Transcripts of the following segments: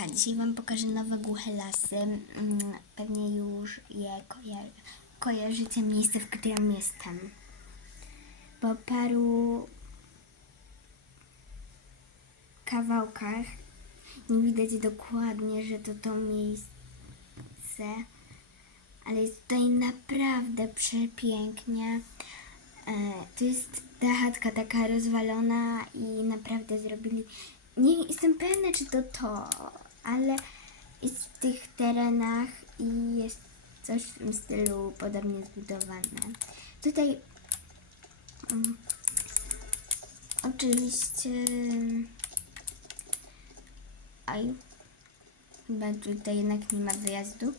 Hejka, dzisiaj Wam pokażę nowe głuche lasy. Mm, Pewnie już je koja- kojarzycie miejsce, w którym jestem. Po paru kawałkach nie widać dokładnie, że to to miejsce, ale jest tutaj naprawdę przepięknie. E, To jest ta chatka taka rozwalona i naprawdę zrobili. Nie jestem pewna, czy to to, ale jest w tych terenach i jest coś w tym stylu podobnie zbudowane. Tutaj mm, oczywiście aj chyba tutaj jednak nie ma wyjazdu.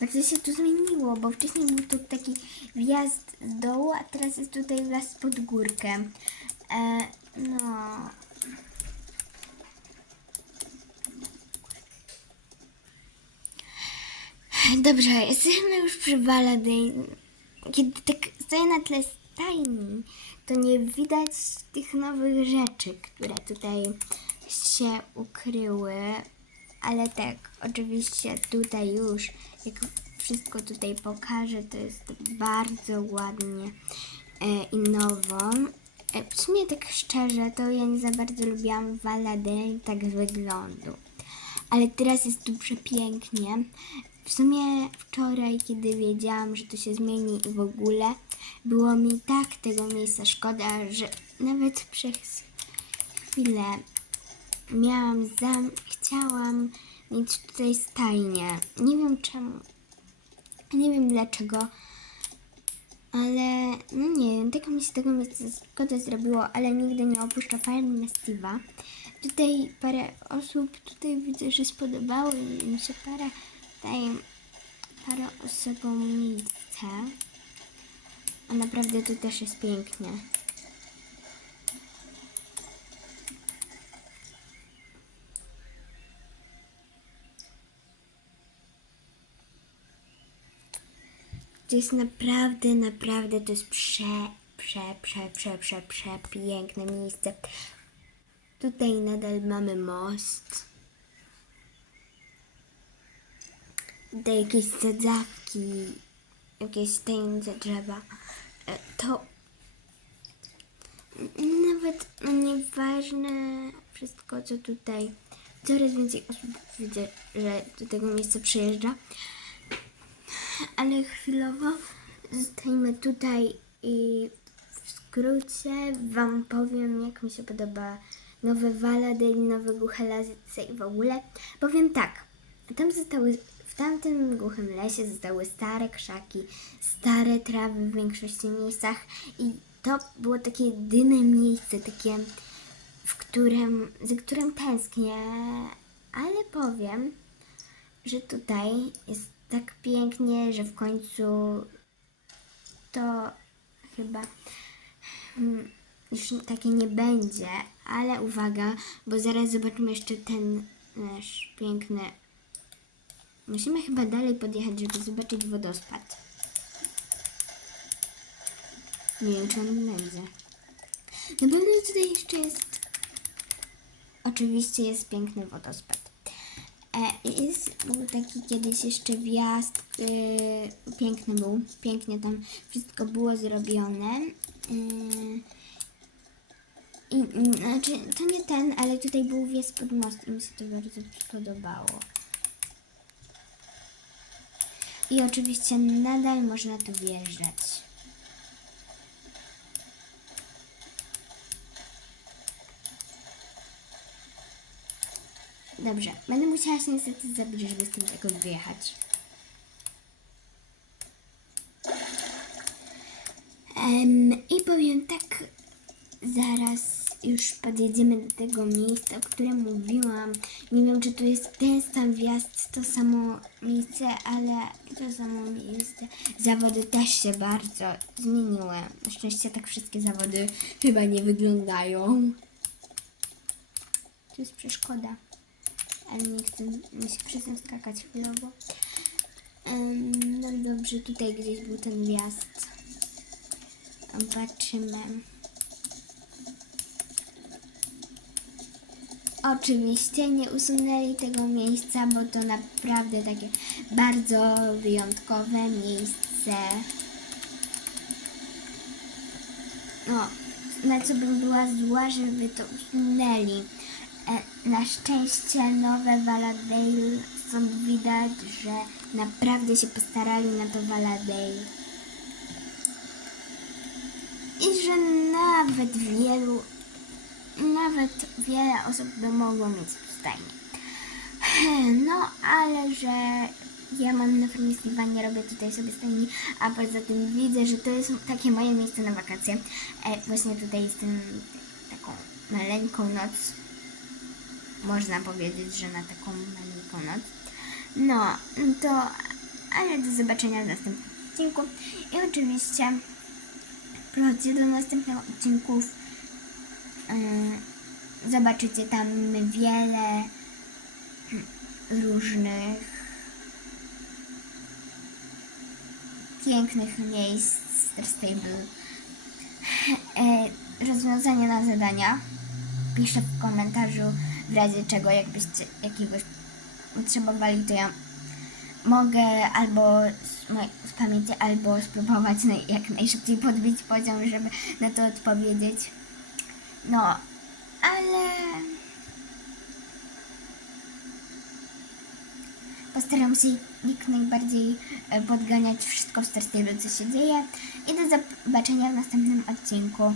Bardzo się tu zmieniło, bo wcześniej był tu taki wjazd z dołu, a teraz jest tutaj wjazd pod górkę. E, no. Dobrze, jesteśmy już przy Baladyn. Kiedy tak stoję na tle stajni, to nie widać tych nowych rzeczy, które tutaj się ukryły. Ale tak, oczywiście tutaj już, jak wszystko tutaj pokażę, to jest bardzo ładnie e, i nowo. E, w sumie tak szczerze, to ja nie za bardzo lubiłam Valadę tak z wyglądu. Ale teraz jest tu przepięknie. W sumie wczoraj, kiedy wiedziałam, że to się zmieni i w ogóle, było mi tak tego miejsca szkoda, że nawet przez chwilę miałam zam... chciałam mieć tutaj stajnię. Nie wiem czemu. Nie wiem dlaczego. Ale no nie wiem, tak mi się tego miejsca szkoda zrobiło, ale nigdy nie opuszczę Fire Festiva. Tutaj parę osób tutaj widzę, że spodobało im się parę tutaj parę osobom miejsce. A naprawdę tu też jest pięknie. To jest naprawdę, naprawdę, to jest prze, prze, prze, prze, prze, przepiękne miejsce. Tutaj nadal mamy most. Tutaj jakieś sadzawki, jakieś tajemnicze drzewa. E, To nawet no nieważne wszystko, co tutaj. Coraz więcej osób widzę, że do tego miejsca przyjeżdża. Ale chwilowo zostajmy tutaj i w skrócie Wam powiem, jak mi się podoba nowe Walady, nowe głuche lasy i w ogóle. Powiem tak, tam zostały, tamtym głuchym lesie zostały stare krzaki, stare trawy w większości miejscach i to było takie jedyne miejsce, takie, w którym, za którym tęsknię, ale powiem, że tutaj jest tak pięknie, że w końcu to chyba mm, już takie nie będzie, ale uwaga, bo zaraz zobaczymy jeszcze ten nasz piękny. Musimy chyba dalej podjechać, żeby zobaczyć wodospad. Nie wiem, czy on będzie. Na pewno tutaj jeszcze jest. Oczywiście jest piękny wodospad. E, jest był taki kiedyś jeszcze wjazd, yy, piękny był, pięknie tam wszystko było zrobione. Yy, i, znaczy, to nie ten, ale tutaj był wjazd pod most i mi się to bardzo podobało. I oczywiście nadal można tu wjeżdżać. Dobrze, będę musiała się niestety zabić, żeby z tym tego wyjechać. Em, I powiem tak, zaraz już podjedziemy do tego miejsca, o którym mówiłam. Nie wiem, czy tu jest ten sam wjazd, to samo miejsce, ale to samo miejsce. Zawody też się bardzo zmieniły. Na szczęście tak wszystkie zawody chyba nie wyglądają. To jest przeszkoda ale nie chcę się przez nią skakać chwilowo. Ym, no dobrze, tutaj gdzieś był ten wjazd. Zobaczymy. Oczywiście nie usunęli tego miejsca, bo to naprawdę takie bardzo wyjątkowe miejsce. No, na co bym była zła, żeby to usunęli. E, na szczęście nowe Valadale są widać, że naprawdę się postarali na to Valadale. I że nawet wielu, nawet wiele osób by mogło mieć tu stajnię. No, ale że ja mam na farmie Steve'a, nie robię tutaj sobie stajni, a poza tym widzę, że to jest takie moje miejsce na wakacje. E, właśnie tutaj jestem taką maleńką noc. Można powiedzieć, że na taką maleńką noc. No, to, ale do zobaczenia w następnym odcinku. I oczywiście wróćcie do następnych odcinków. Yy, Zobaczycie tam wiele różnych pięknych miejsc Star Stable. E, rozwiązania na zadania piszę w komentarzu w razie czego jakbyście jakiegoś potrzebowali to ja mogę albo z, z pamięci, albo spróbować jak najszybciej podbić poziom, żeby na to odpowiedzieć. No, ale postaram się jak najbardziej e, podganiać wszystko w Star co się dzieje. I do zobaczenia w następnym odcinku.